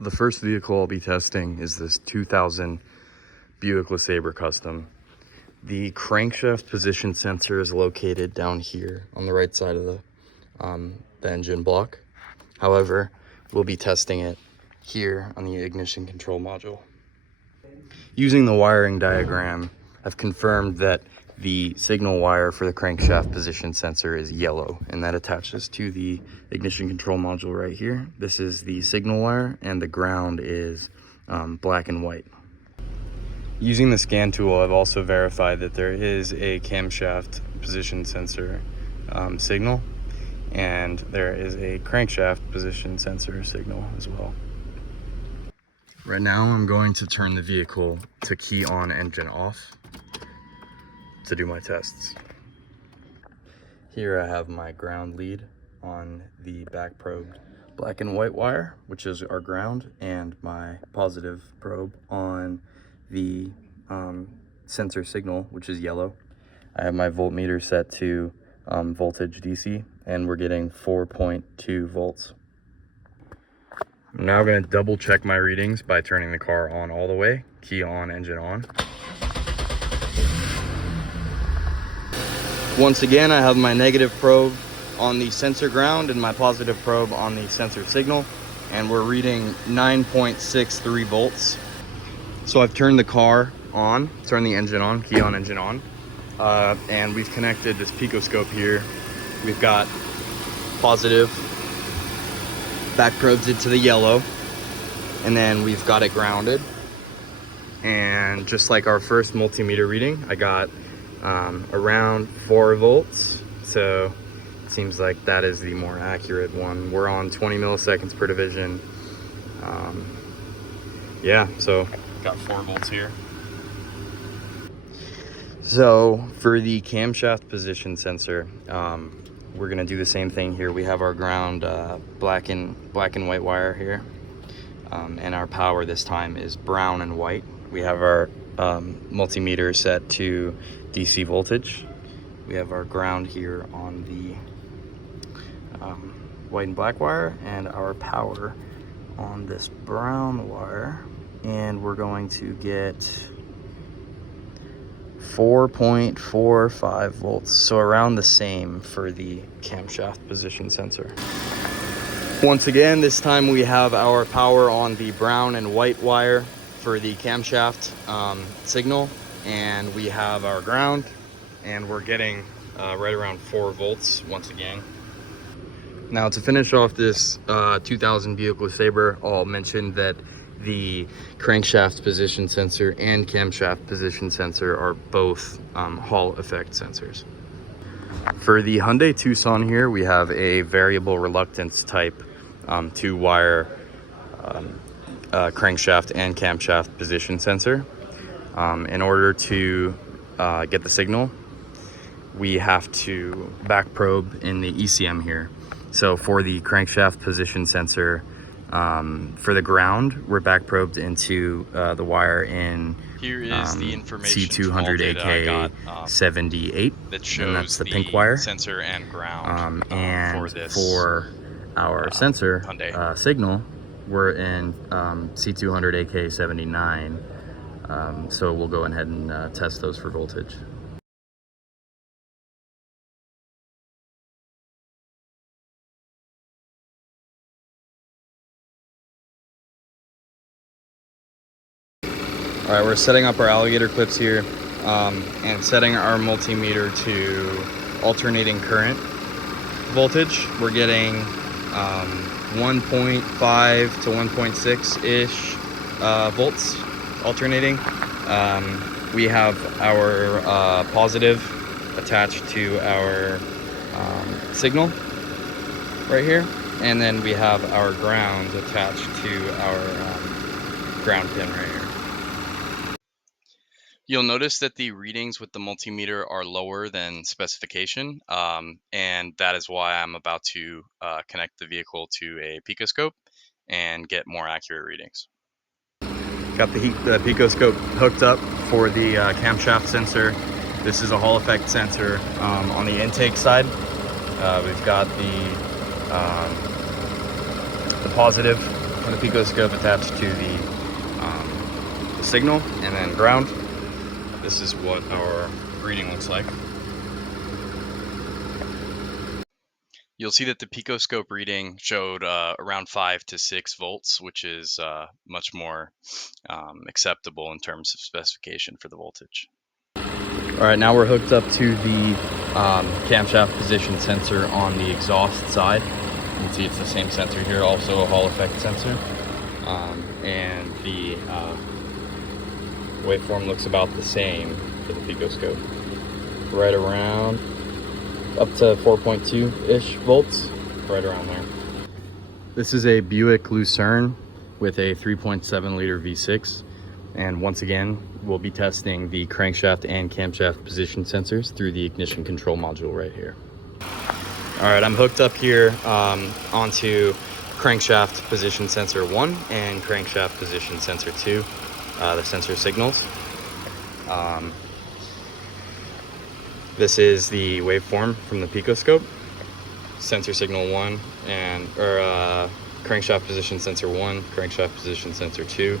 The first vehicle I'll be testing is this 2000 Buick LeSabre Custom. The crankshaft position sensor is located down here on the right side of the engine block. However, we'll be testing it here on the ignition control module. Using the wiring diagram, I've confirmed that the signal wire for the crankshaft position sensor is yellow, and that attaches to the ignition control module right here. This is the signal wire, and the ground is black and white. Using the scan tool, I've also verified that there is a camshaft position sensor signal, and there is a crankshaft position sensor signal as well. Right now, I'm going to turn the vehicle to key on, engine off to do my tests. Here I have my ground lead on the back probed black and white wire, which is our ground, and my positive probe on the sensor signal, which is yellow. I have my voltmeter set to voltage DC, and we're getting 4.2 volts. I'm now going to double check my readings by turning the car on all the way, key on, engine on. Once again, I have my negative probe on the sensor ground and my positive probe on the sensor signal, and we're reading 9.63 volts. So I've turned the car on, turned the engine on, key on, engine on, and we've connected this picoscope here. We've got positive, back probes it to the yellow, and then we've got it grounded. And just like our first multimeter reading, I got around 4 volts, so it seems like that is the more accurate one. We're on 20 milliseconds per division. Yeah, so got 4 volts here. So for the camshaft position sensor, we're gonna do the same thing here. We have our ground black and white wire here, and our power this time is brown and white. We have our multimeter set to DC voltage. We have our ground here on the white and black wire, and our power on this brown wire, and we're going to get 4.45 volts, so around the same for the camshaft position sensor. Once again, this time we have our power on the brown and white wire for the camshaft signal, and we have our ground, and we're getting right around 4 volts once again. Now, to finish off this 2000 Buick LeSabre, I'll mention that the crankshaft position sensor and camshaft position sensor are both Hall effect sensors. For the Hyundai Tucson here, we have a variable reluctance type 2-wire crankshaft and camshaft position sensor. In order to get the signal, we have to back probe in the ECM here. So for the crankshaft position sensor, for the ground, we're back probed into the wire in here is the information C200AK 78, that shows, and that's the pink wire. Sensor and ground and for our sensor signal, we're in C200AK 79. So we'll go ahead and test those for voltage. All right, we're setting up our alligator clips here and setting our multimeter to alternating current voltage. We're getting 1.5 to 1.6-ish volts alternating. We have our positive attached to our signal right here, and then we have our ground attached to our ground pin right here. You'll notice that the readings with the multimeter are lower than specification, and that is why I'm about to connect the vehicle to a picoscope and get more accurate readings. Got the picoscope hooked up for the camshaft sensor. This is a Hall effect sensor on the intake side. We've got the positive with a picoscope attached to the signal and then ground. This is what our reading looks like. You'll see that the picoscope reading showed around 5 to 6 volts, which is much more acceptable in terms of specification for the voltage. All right, now we're hooked up to the camshaft position sensor on the exhaust side. You can see it's the same sensor here, also a Hall effect sensor. And the waveform looks about the same for the picoscope. Right around up to 4.2-ish volts, right around there. This is a Buick Lucerne with a 3.7 liter V6. And once again, we'll be testing the crankshaft and camshaft position sensors through the ignition control module right here. All right, I'm hooked up here onto crankshaft position sensor 1 and crankshaft position sensor 2, the sensor signals. This is the waveform from the picoscope. Sensor signal 1 and crankshaft position sensor 1, crankshaft position sensor 2.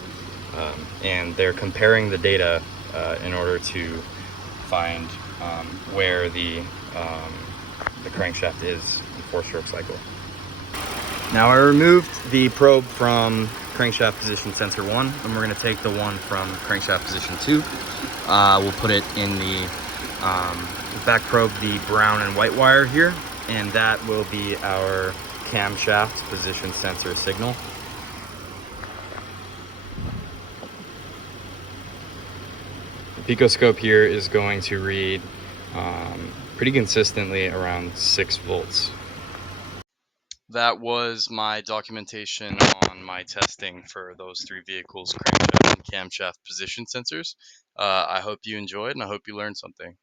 And they're comparing the data in order to find where the crankshaft is in 4-stroke cycle. Now I removed the probe from crankshaft position sensor 1, and we're going to take the one from crankshaft position 2. We'll put it in the back probe, the brown and white wire here, and that will be our camshaft position sensor signal. The picoscope here is going to read pretty consistently around 6 volts. That was my documentation on my testing for those 3 vehicles, crankshaft and camshaft position sensors. I hope you enjoyed, and I hope you learned something.